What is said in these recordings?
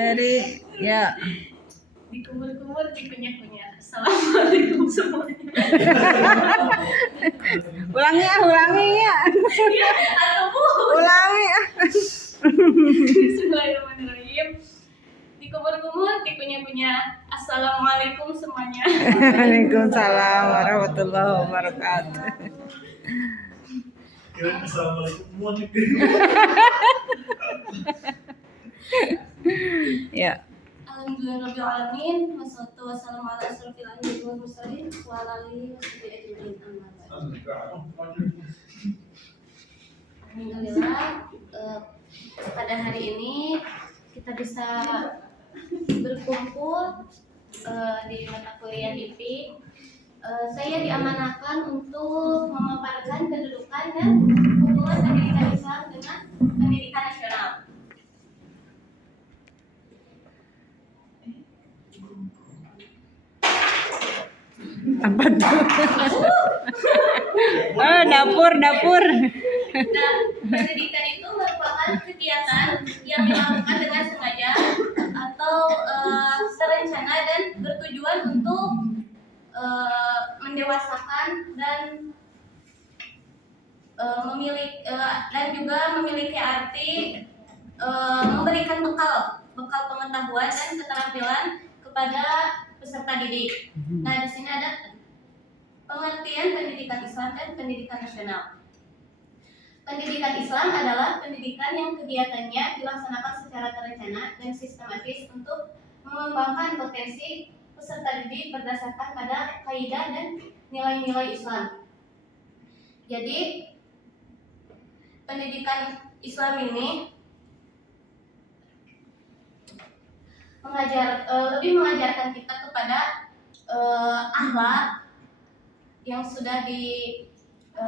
Jadi ya. Dikumur-kumur, dikunyah-kunyah. Assalamualaikum semuanya. Ulangi ya. Ya, atau Bu. Ulangi ya. Bismillahirrahmanirrahim. Dikumur-kumur, dikunyah-kunyah. Assalamualaikum semuanya. Waalaikumsalam warahmatullahi wabarakatuh. Assalamualaikum. Ya. Alhamdulillahirrahmanirrahim. Wassalatu wassalamu ala asyrofil anbiya'i wal mursalin wa ala alihi washabihi ajmain. Alhamdulillah, pada hari ini kita bisa berkumpul di mata kuliah IP. Saya diamanahkan untuk memaparkan kedudukan dan hubungan pendidikan Islam dengan pendidikan nasional. Apa tuh? Dapur. Dan pendidikan itu merupakan kegiatan yang dilakukan dengan sengaja atau terencana dan bertujuan untuk mendewasakan dan juga memiliki arti memberikan bekal pengetahuan dan keterampilan kepada peserta didik. Nah, di sini ada pengertian pendidikan Islam dan pendidikan nasional. Pendidikan Islam adalah pendidikan yang kegiatannya dilaksanakan secara terencana dan sistematis untuk mengembangkan potensi peserta didik berdasarkan pada kaidah dan nilai-nilai Islam. Jadi, pendidikan Islam ini lebih mengajarkan kita kepada akhlak yang sudah dicontohkan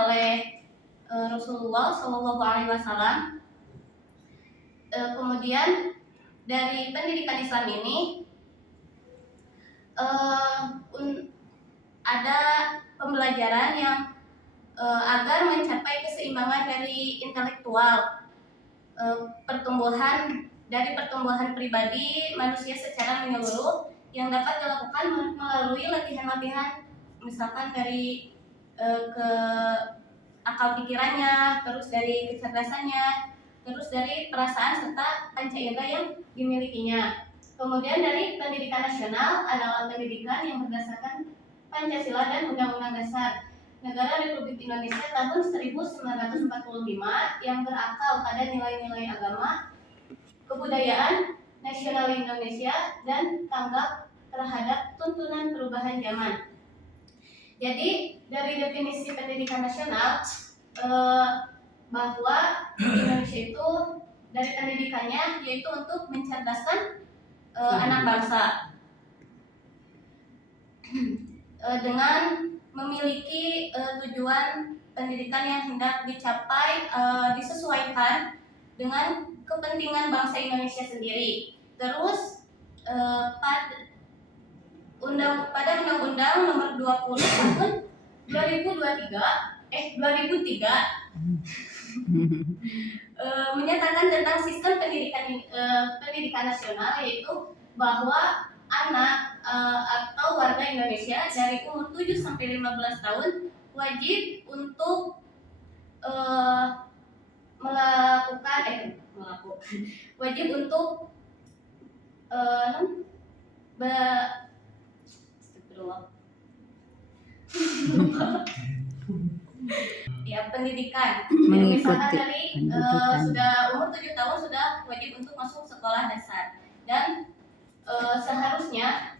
oleh Rasulullah SAW. Kemudian dari pendidikan Islam ini ada pembelajaran yang agar mencapai keseimbangan dari intelektual, pertumbuhan pribadi manusia secara menyeluruh yang dapat dilakukan melalui latihan-latihan, misalkan dari ke akal pikirannya, terus dari kecerdasannya, terus dari perasaan serta panca indera yang dimilikinya. Kemudian dari pendidikan nasional adalah pendidikan yang berdasarkan Pancasila dan Undang-Undang Dasar Negara Republik Indonesia tahun 1945 yang berakal pada nilai-nilai agama, kebudayaan nasional Indonesia, dan tanggap terhadap tuntunan perubahan zaman. Jadi dari definisi pendidikan nasional bahwa Indonesia itu dari pendidikannya yaitu untuk mencerdaskan anak bangsa dengan memiliki tujuan pendidikan yang hendak dicapai disesuaikan dengan kepentingan bangsa Indonesia sendiri. Terus pada Undang-Undang Nomor 20 Tahun 2003 menyatakan tentang sistem pendidikan nasional, yaitu bahwa anak atau warga Indonesia dari umur 7 sampai 15 tahun wajib untuk wajib untuk ya pendidikan. Jadi misalkan dari sudah umur 7 tahun sudah wajib untuk masuk sekolah dasar, dan seharusnya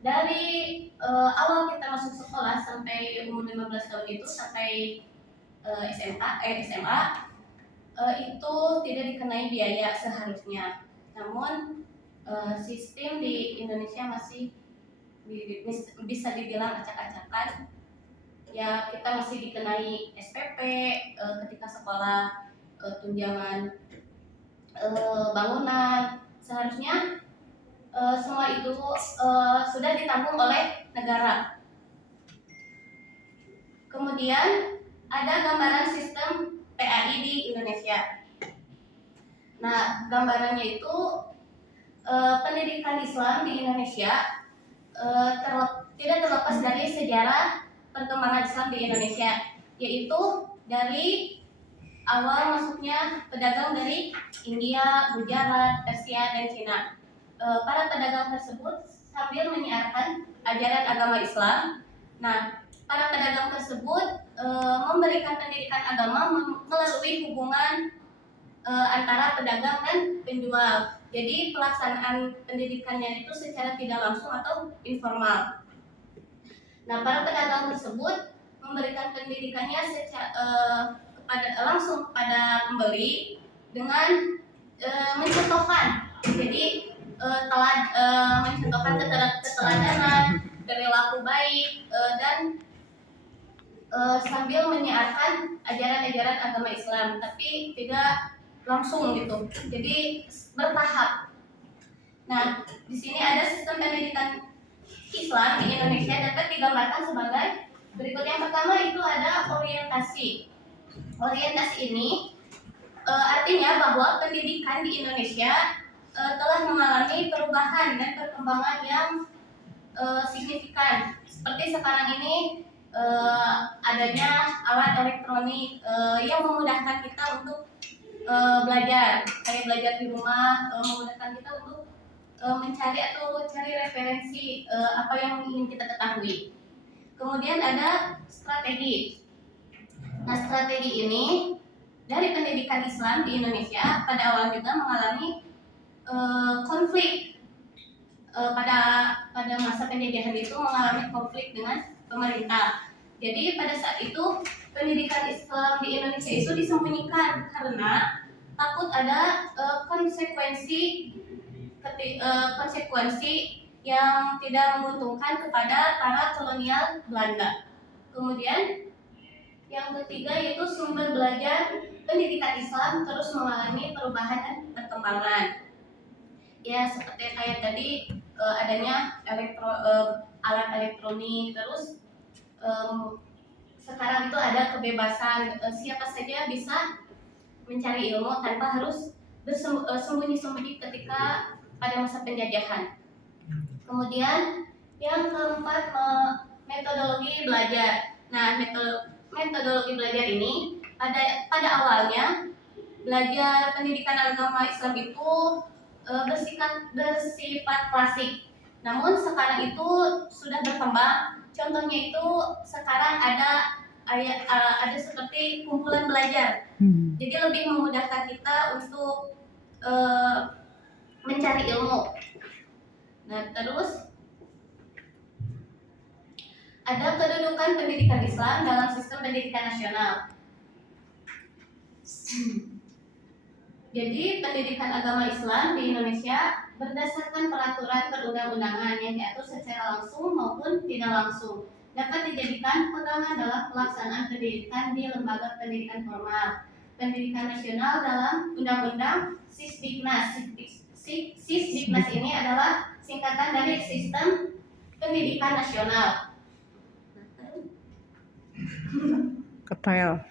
dari awal kita masuk sekolah sampai umur 15 tahun itu sampai SMA itu tidak dikenai biaya seharusnya. Namun sistem di Indonesia masih bisa dibilang acak-acakan. Ya, kita masih dikenai SPP ketika sekolah, tunjangan bangunan. Seharusnya semua itu sudah ditanggung oleh negara. Kemudian ada gambaran sistem PAI di Indonesia. Nah, gambarannya itu pendidikan Islam di Indonesia tidak terlepas dari sejarah perkembangan Islam di Indonesia, yaitu dari awal masuknya pedagang dari India, Gujarat, Persia, dan Cina. Para pedagang tersebut sambil menyiarkan ajaran agama Islam. Nah, para pedagang tersebut memberikan pendidikan agama melalui hubungan antara pedagang dan penjual. Jadi pelaksanaan pendidikannya itu secara tidak langsung atau informal. Nah, para pedagang tersebut memberikan pendidikannya langsung kepada pembeli dengan mencontohkan. Jadi mencontohkan keteladanan, perilaku baik, dan sambil menyiarkan ajaran-ajaran agama Islam, tapi tidak langsung gitu. Jadi bertahap. Nah, di sini ada sistem pendidikan Islam di Indonesia dapat digambarkan sebagai berikut. Yang pertama itu ada orientasi. Orientasi ini artinya bahwa pendidikan di Indonesia telah mengalami perubahan dan perkembangan yang signifikan. Seperti sekarang ini adanya alat elektronik yang memudahkan kita untuk belajar, kayak belajar di rumah, memudahkan kita untuk mencari atau cari referensi apa yang ingin kita ketahui. Kemudian ada strategi. Nah, strategi ini dari pendidikan Islam di Indonesia pada awal juga mengalami konflik. Pada masa penjajahan itu mengalami konflik dengan pemerintah. Jadi pada saat itu pendidikan Islam di Indonesia itu disembunyikan karena takut ada konsekuensi yang tidak menguntungkan kepada para kolonial Belanda. Kemudian yang ketiga yaitu sumber belajar pendidikan Islam terus mengalami perubahan dan perkembangan. Ya, seperti kayak tadi adanya alat elektronik, terus sekarang itu ada kebebasan, siapa saja bisa mencari ilmu tanpa harus sembunyi-sembunyi ketika pada masa penjajahan. Kemudian yang keempat, metodologi belajar. Nah, metodologi belajar ini pada awalnya belajar pendidikan agama Islam itu bersifat klasik. Namun sekarang itu sudah berkembang. Contohnya itu sekarang ada seperti kumpulan belajar. Jadi lebih memudahkan kita untuk mencari ilmu. Nah, terus ada kedudukan pendidikan Islam dalam sistem pendidikan nasional. Jadi pendidikan agama Islam di Indonesia berdasarkan peraturan perundang-undangan yang diatur secara langsung maupun tidak langsung dapat dijadikan pegangan dalam pelaksanaan pendidikan di lembaga pendidikan formal, pendidikan nasional dalam Undang-Undang Sisdiknas. Sisdiknas ini adalah singkatan dari Sistem Pendidikan Nasional. Ketail.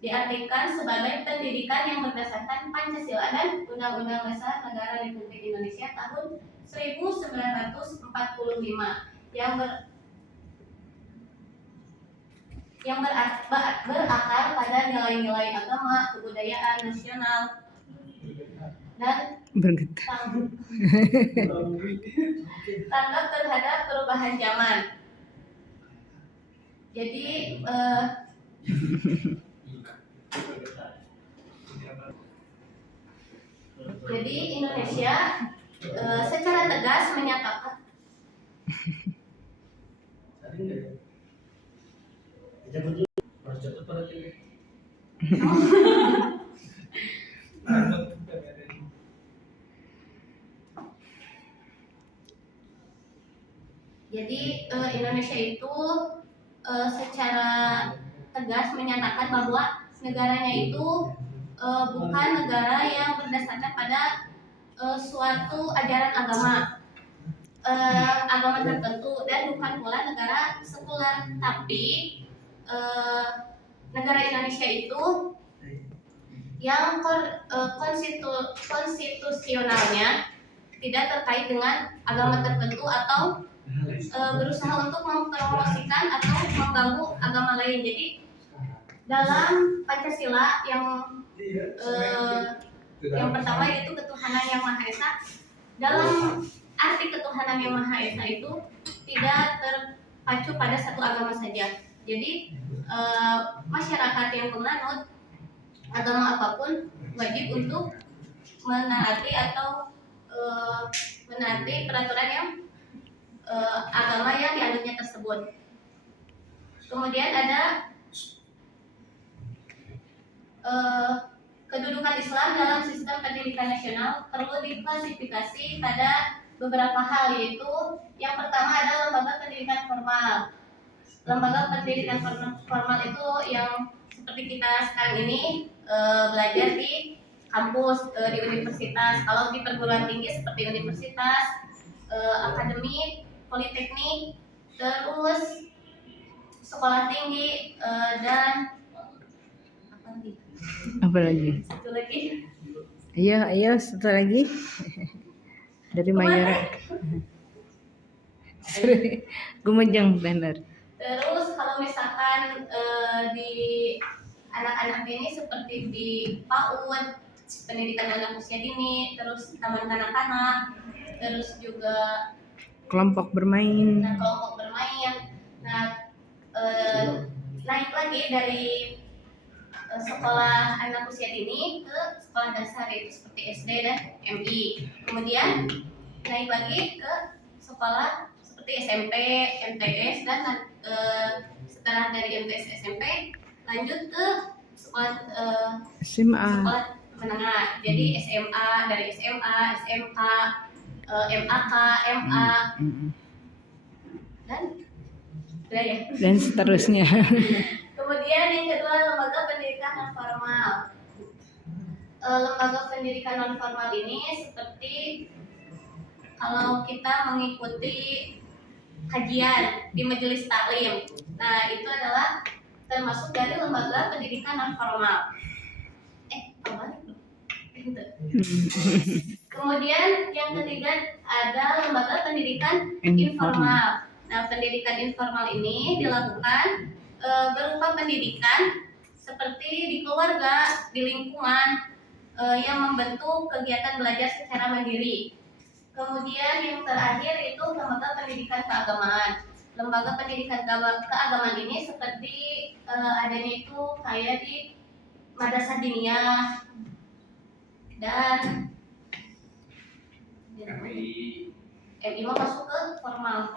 Diartikan sebagai pendidikan yang berdasarkan Pancasila dan Undang-Undang Dasar Negara Republik Indonesia tahun 1945 yang berakar pada nilai-nilai agama, kebudayaan nasional, dan tanggap terhadap perubahan zaman. Jadi Indonesia secara tegas menyatakan Indonesia itu secara tegas menyatakan bahwa negaranya itu bukan negara yang berdasarkan pada suatu ajaran agama tertentu, dan bukan pula negara sekuler, tapi negara Indonesia itu yang konstitusionalnya tidak terkait dengan agama tertentu atau berusaha untuk mempromosikan atau mengganggu agama lain. Jadi dalam Pancasila yang pertama yaitu ketuhanan yang Maha Esa. Dalam arti ketuhanan yang Maha Esa itu tidak terpacu pada satu agama saja. Jadi masyarakat yang menganut agama apapun wajib untuk menaati atau menaati peraturan yang agama yang dianutnya tersebut. Kemudian ada kedudukan Islam dalam sistem pendidikan nasional perlu diklasifikasi pada beberapa hal, yaitu yang pertama ada lembaga pendidikan formal. Lembaga pendidikan formal itu yang seperti kita sekarang ini belajar di kampus, di universitas. Kalau di perguruan tinggi seperti universitas, akademik, politeknik, terus sekolah tinggi, dan Apa lagi? satu lagi. Iya, satu lagi. Dari Mayora. Gumejeng bener. Terus kalau misalkan di anak-anak ini seperti di PAUD, pendidikan anak usia dini, terus taman kanak-kanak, terus juga Kelompok bermain. kelompok bermain. Nah, naik lagi dari sekolah anak usia dini ke sekolah dasar, yaitu seperti SD dan MI. Kemudian naik lagi ke sekolah seperti SMP, MTS, dan setelah dari MTS SMP lanjut ke sekolah sekolah menengah. Jadi SMA, dari SMA, SMK, MAK, MA, dan seterusnya. Kemudian yang kedua, lembaga pendidikan non formal. Lembaga pendidikan non formal ini seperti kalau kita mengikuti kajian di majelis taklim. Nah, itu adalah termasuk dari lembaga pendidikan non formal. Kemudian yang ketiga ada lembaga pendidikan informal. Nah, pendidikan informal ini dilakukan berupa pendidikan seperti di keluarga, di lingkungan yang membentuk kegiatan belajar secara mandiri. Kemudian yang terakhir itu lembaga pendidikan keagamaan. Lembaga pendidikan keagamaan ini seperti adanya itu kayak di Madrasah Diniyah dan MI mau masuk ke formal.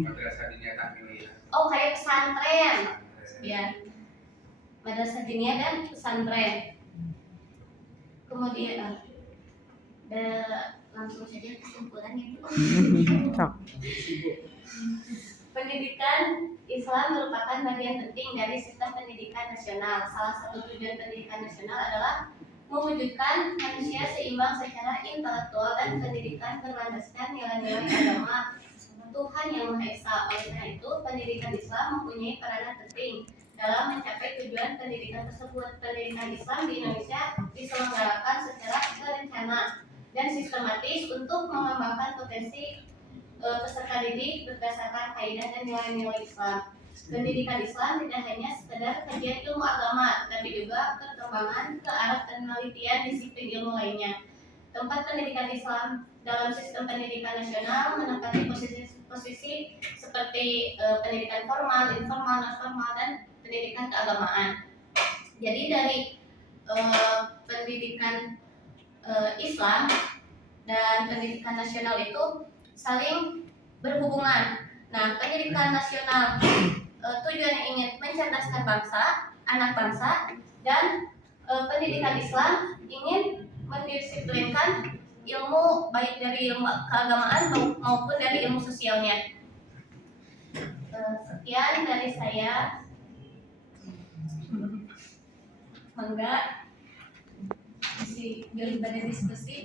Madrasah Diniyah Takmiliyah. Oh, kayak pesantren. Ya. Madrasah Diniyah dan pesantren. Kemudian langsung saja kesimpulannya. Pendidikan Islam merupakan bagian penting dari sistem pendidikan nasional. Salah satu tujuan pendidikan nasional adalah mewujudkan manusia seimbang secara intelektual dan pendidikan berlandaskan nilai-nilai agama Tuhan Yang Maha Esa. Oleh karena itu, pendidikan Islam mempunyai peranan penting dalam mencapai tujuan pendidikan tersebut. Pendidikan Islam di Indonesia diselenggarakan secara terencana dan sistematis untuk mengembangkan potensi peserta didik berdasarkan kaidah dan nilai-nilai Islam. Pendidikan Islam tidak hanya sekedar kajian ilmu agama, tetapi juga perkembangan ke arah penelitian disiplin ilmu lainnya. Tempat pendidikan Islam dalam sistem pendidikan nasional menempati posisi seperti pendidikan formal, informal, non formal, dan pendidikan keagamaan. Jadi dari pendidikan Islam dan pendidikan nasional itu saling berhubungan. Nah, pendidikan nasional tujuannya ingin mencerdaskan bangsa, anak bangsa, dan pendidikan Islam ingin mendisiplinkan ilmu baik dari ilmu keagamaan maupun dari ilmu sosialnya. Sekian dari saya. Mangga isi pada diskusi.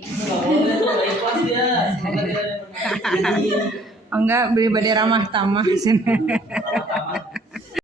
Enggak, beli bade ramah tamah sini.